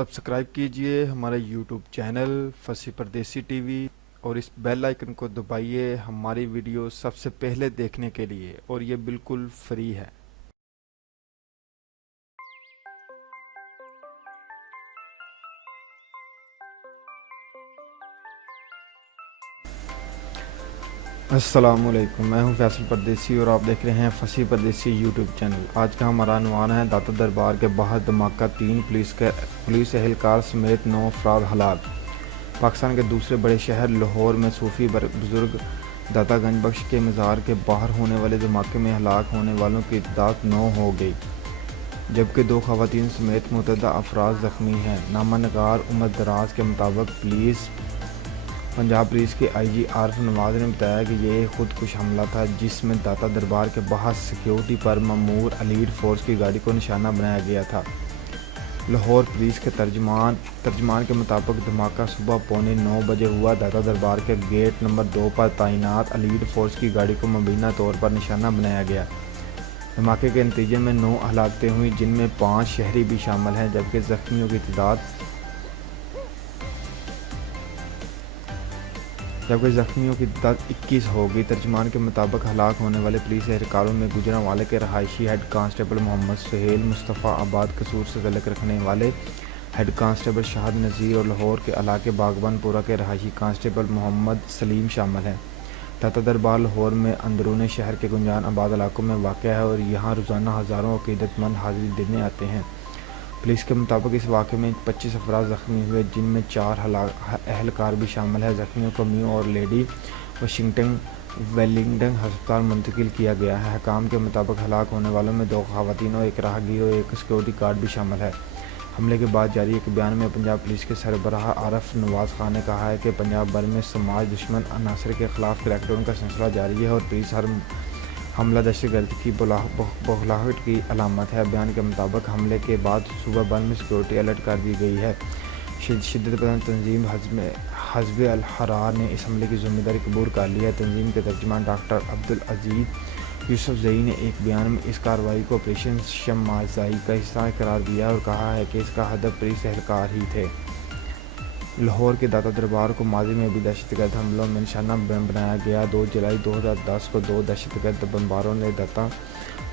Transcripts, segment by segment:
Subscribe کیجئے ہمارا YouTube channel فصیح پردیسی T V اور اس بیل آئیکن کو دبائیے ہماری ویڈیو سب سے پہلے دیکھنے کے لیے، اور یہ بالکل فری ہے۔ السلام علیکم، میں ہوں فیصل پردیسی اور آپ دیکھ رہے ہیں فصیح پردیسی یوٹیوب چینل۔ آج کا ہمارا عنوان ہے داتا دربار کے باہر دھماکہ، 3 پولیس اہلکار سمیت 9 افراد ہلاک۔ پاکستان کے دوسرے بڑے شہر لاہور میں صوفی بزرگ داتا گنج بخش کے مزار کے باہر ہونے والے دھماکے میں ہلاک ہونے والوں کی تعداد 9 ہو گئی، جبکہ 2 خواتین سمیت متعدد افراد زخمی ہیں۔ نامہ نگار عمر دراز کے مطابق پنجاب پولیس کے آئی جی عارف نواز نے بتایا کہ یہ خودکش حملہ تھا جس میں داتا دربار کے باہر سیکیورٹی پر مامور ایلیٹ فورس کی گاڑی کو نشانہ بنایا گیا تھا۔ لاہور پولیس کے ترجمان کے مطابق دھماکہ صبح 8:45 بجے ہوا۔ داتا دربار کے گیٹ نمبر 2 پر تعینات ایلیٹ فورس کی گاڑی کو مبینہ طور پر نشانہ بنایا گیا۔ دھماکے کے نتیجے میں 9 ہلاکتیں ہوئیں، جن میں 5 شہری بھی شامل ہیں، جبکہ زخمیوں کی تعداد 21 ہو گئی۔ ترجمان کے مطابق ہلاک ہونے والے پولیس اہلکاروں میں گوجرانوالے کے رہائشی ہیڈ کانسٹیبل محمد سہیل مصطفیٰ آباد قصور سے تعلق رکھنے والے ہیڈ کانسٹیبل شاہد نذیر اور لاہور کے علاقے باغبان پورہ کے رہائشی کانسٹیبل محمد سلیم شامل ہیں۔ داتا دربار لاہور میں اندرون شہر کے گنجان آباد علاقوں میں واقع ہے اور یہاں روزانہ ہزاروں عقیدت مند حاضری دینے آتے ہیں۔ پولیس کے مطابق اس واقعے میں 25 افراد زخمی ہوئے، جن میں 4 اہلکار بھی شامل ہیں۔ زخمیوں کو میو اور لیڈی ویلنگٹن ہسپتال منتقل کیا گیا ہے۔ حکام کے مطابق ہلاک ہونے والوں میں 2 خواتین اور 1 راہگیر اور 1 سیکورٹی گارڈ بھی شامل ہے۔ حملے کے بعد جاری ایک بیان میں پنجاب پولیس کے سربراہ عارف نواز خان نے کہا ہے کہ پنجاب بھر میں سماج دشمن عناصر کے خلاف کریک ڈاؤن کا سلسلہ جاری ہے اور پولیس ہر حملہ دہشت گردی کی بغاوت کی علامت ہے۔ بیان کے مطابق حملے کے بعد صوبہ بھر میں سیکورٹی الرٹ کر دی گئی ہے۔ شدت پسند تنظیم حزب الحرار نے اس حملے کی ذمہ داری قبول کر لی ہے۔ تنظیم کے ترجمان ڈاکٹر عبدالعزیز یوسف زئی نے ایک بیان میں اس کارروائی کو آپریشن شمازائی کا حصہ قرار دیا اور کہا ہے کہ اس کا ہدف پولیس اہلکار ہی تھے۔ لاہور کے داتا دربار کو ماضی میں بھی دہشت گرد حملوں میں نشانہ بنایا گیا۔ 2 جولائی 2010 کو 2 دہشت گرد بمباروں نے داتا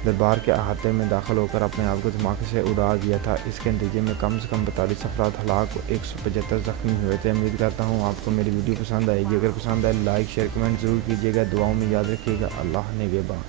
دربار کے احاطے میں داخل ہو کر اپنے آپ کو دھماکے سے اڑا دیا تھا۔ اس کے نتیجے میں کم سے کم 42 افراد ہلاک اور 175 زخمی ہوئے تھے۔ امید کرتا ہوں آپ کو میری ویڈیو پسند آئے گی۔ اگر پسند آئے لائک شیئر کمنٹ ضرور کیجیے گا۔ دعاؤں میں یاد رکھیے گا۔ اللہ نگہبان۔